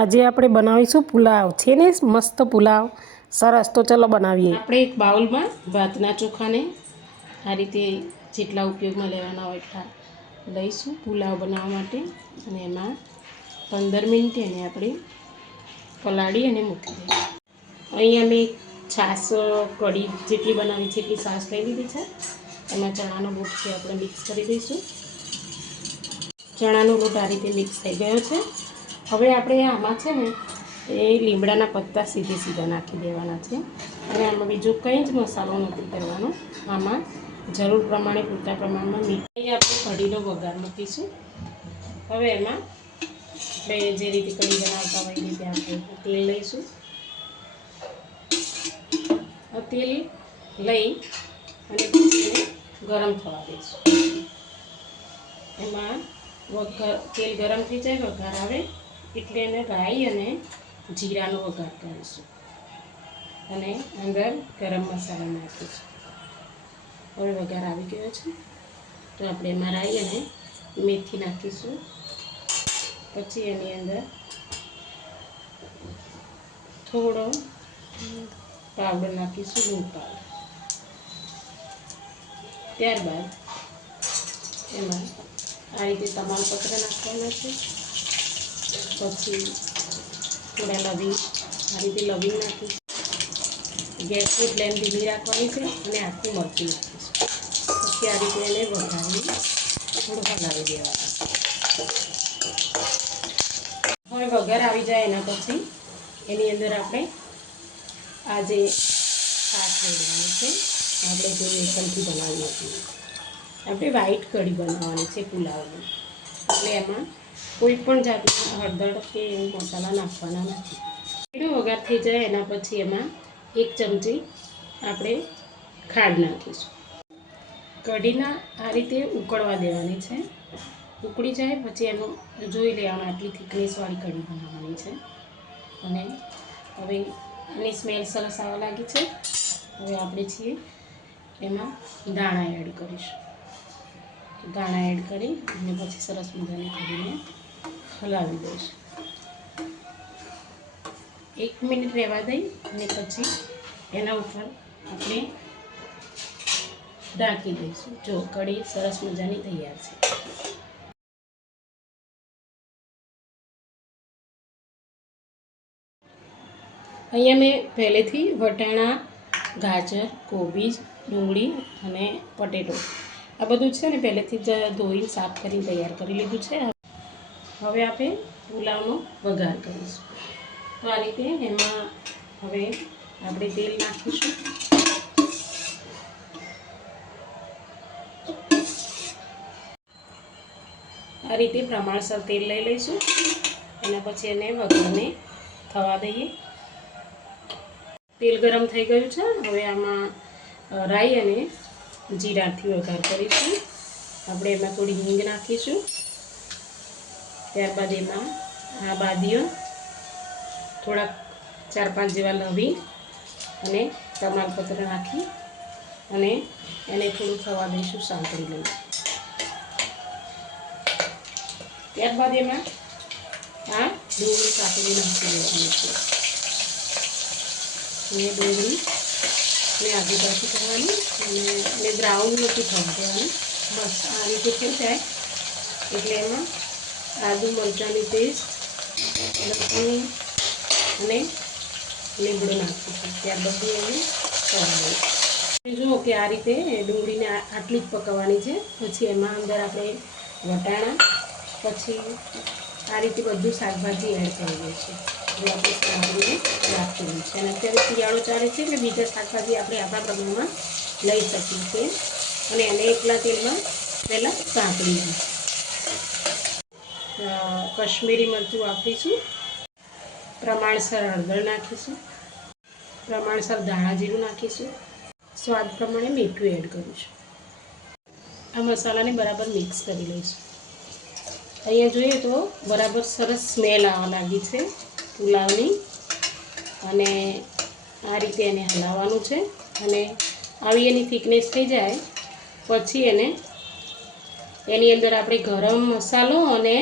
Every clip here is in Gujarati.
આજે આપણે બનાવીશું પુલાવ છે ને મસ્ત પુલાવ સરસ તો ચલો બનાવીએ। આપણે એક બાઉલમાં ભાતના ચોખાને આ રીતે જેટલા ઉપયોગમાં લેવાના હોય એટલા લઈશું પુલાવ બનાવવા માટે અને એમાં 15 મિનિટ એને આપણે પલાળી અને મૂકી દઈશું। અહીંયા મેં છાશ કઢી જેટલી બનાવી છે એટલી છાશ લઈ લીધી છે। એમાં ચણાનો લોટ છે આપણે મિક્સ કરી દઈશું। ચણાનો લોટ આ રીતે મિક્સ થઈ ગયો છે। હવે આપણે આમાં છે ને એ લીમડાના પત્તા સીધે સીધા નાખી દેવાના છે અને આમાં બીજું કંઈ જ મસાલો નથી કરવાનો। આમાં જરૂર પ્રમાણે પૂરતા પ્રમાણમાં મીઠું આપણે કઢીનો વઘાર મૂકીશું। હવે એમાં આપણે જે રીતે કઢી બનાવતા હોય એ રીતે આપણે તેલ લઈશું। તેલ લઈ અને પછી એને ગરમ થવા દઈશું। એમાં તેલ ગરમ થઈ જાય વઘાર આવે એટલે એને રાઈ અને જીરાનો વઘાર કરીશું અને અંદર ગરમ મસાલા નાખીશું। હવે વઘાર આવી ગયો છે તો આપણે એમાં રાઈ અને મેથી નાખીશું। પછી એની અંદર થોડો પાવડર નાખીશું લૂણ પાવડર। ત્યારબાદ એમાં આ રીતે તમાલપત્ર નાખવાના છે। પછી થોડા લવિંગ આ રીતે લવિંગ નાખીશું। ગેસની ફ્લેમ ધીમી રાખવાની છે અને આખું મરચું નાખીશું। પછી આ રીતે એને વઘારી થોડું હલાવી દેવાનું। હવે વઘાર આવી જાય એના પછી એની અંદર આપણે આ જે શાક રેડવાનું છે આપણે જે વેસનથી બનાવી હતી આપણે વ્હાઈટ કઢી બનાવવાની છે પુલાવની એટલે એમાં કોઈ પણ જાતના હળદર કે એવું મસાલા નાખવાના નથી। એનો વઘાર થઈ જાય એના પછી એમાં 1 ચમચી આપણે ખાંડ નાખીશું। કઢીના આ રીતે ઉકળવા દેવાની છે। ઉકળી જાય પછી એનું જોઈ લેવાનું આટલી થિકનેસવાળી કઢી બનાવવાની છે અને હવે એની સ્મેલ સરસ આવવા લાગી છે। હવે આપણે છીએ એમાં દાણા એડ કરીશું। દાણા એડ કરી અને પછી સરસ મજાની કઢીને હલાવી દઈશું। 1 મિનિટ રહેવા દઈ અને પછી એના ઉપર આપણે ઢાંકી દઈશું। જો કઢી સરસ મજાની તૈયાર છે। અહીંયા મેં પહેલેથી વટાણા ગાજર કોબીજ ડુંગળી અને પટેટો આ બધું છે ને પહેલેથી જ ધોઈને સાફ કરીને તૈયાર કરી લીધું છે। હવે આપણે પુલાવનો વઘાર કરીશું। તો આ રીતે એમાં હવે આપણે તેલ નાખીશું। આ રીતે પ્રમાણસર તેલ લઈ લઈશું એના પછી એને વઘારને થવા દઈએ। તેલ ગરમ થઈ ગયું છે। હવે આમાં રાઈ અને જીરાથી વઘાર કરીશું। આપણે એમાં થોડી હિંગ નાખીશું। ત્યારબાદ એમાં આ બાદીઓ થોડાક 4-5 જેવા લવિંગ અને તમાલપત્ર નાખી અને એને થોડું થવા દઈશું સાંતળી લઈએ। ત્યારબાદ એમાં આ ડુંગળી કાપીને નાખી દેવાની છે અને ડુંગળીને આગી પાછી કરવાની અને એને બ્રાઉન નથી થવા દેવાનું। બસ આ રીતે થઈ જાય એટલે એમાં આદુ મરચાંની પેસ્ટ લસણ અને લીમડો નાખીશું। ત્યારબાદ એને કરવા દઈશું। જુઓ કે આ રીતે ડુંગળીને આટલી જ પકાવવાની છે। પછી એમાં અંદર આપણે વટાણા પછી આ રીતે બધું શાકભાજી એડ કરી દઈશું। જે આપણે સાંભળીને રાખેલું છે અને અત્યારે શિયાળો ચાલે છે એટલે બીજા શાકભાજી આપણે આપણા પ્રમાણમાં લઈ શકીએ છીએ અને એને એકલા તેલમાં પહેલાં સાંતળી દઈશું। કશ્મીરી મરચું વાપરીશું। પ્રમાણસર હળદર નાખીશું। પ્રમાણસર ધાણા જીરું નાખીશું। સ્વાદ પ્રમાણે મીઠું એડ કરીશું। આ મસાલાને બરાબર મિક્સ કરી લઈશું। અહીંયા જોઈએ તો બરાબર સરસ સ્મેલ આવવા લાગી છે પુલાવની અને આ રીતે એને હલાવવાનું છે અને આવી એની થિકનેસ થઈ જાય પછી એની અંદર આપણે ગરમ મસાલો અને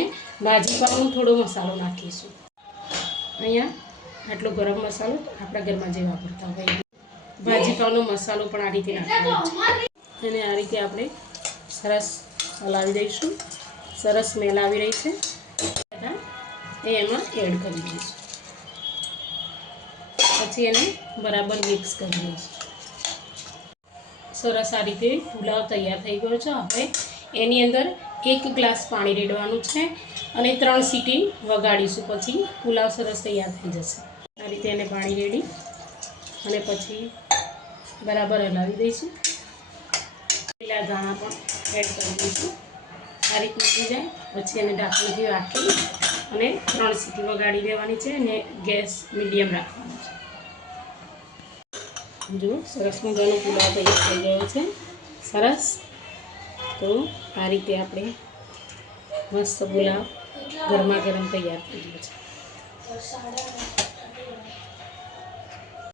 ભાજી પાઉનો થોડો મસાલો નાખીશું। અહીંયા આટલો ગરમ મસાલો આપણા ઘરમાં જે વાપરતા હોય ભાજીપાવનો મસાલો પણ આ રીતે નાખવાનો છે અને આ રીતે આપણે સરસ હલાવી દઈશું. સરસ સ્મેલ આવી રહી છે એ એમાં એડ કરી દઈશું. પછી એને બરાબર મિક્સ કરી દઈશું. સરસ આ રીતે પુલાવ તૈયાર થઈ ગયો છે. હવે એની અંદર 1 ગ્લાસ પાણી રેડવાનું છે અને 3 સીટી વગાડીશું. પછી પુલાવ સરસ તૈયાર થઈ જશે. આ રીતે એને પાણી રેડી અને પછી બરાબર હલાવી દઈશું. લીલા ધાણા પણ એડ કરી દઈશું. આ રીતે ઉકળી જાય પછી એને ઢાંકણથી રાખી અને 3 સીટી વગાડી દેવાની છે અને ગેસ મીડિયમ રાખવાનો છે. જો સરસ મજાનો પુલાવ તૈયાર થઈ ગયો છે. સરસ. તો આ રીતે આપણે મસ્ત પુલાવ ગરમા ગરમ તૈયાર થઈ ગયો છે.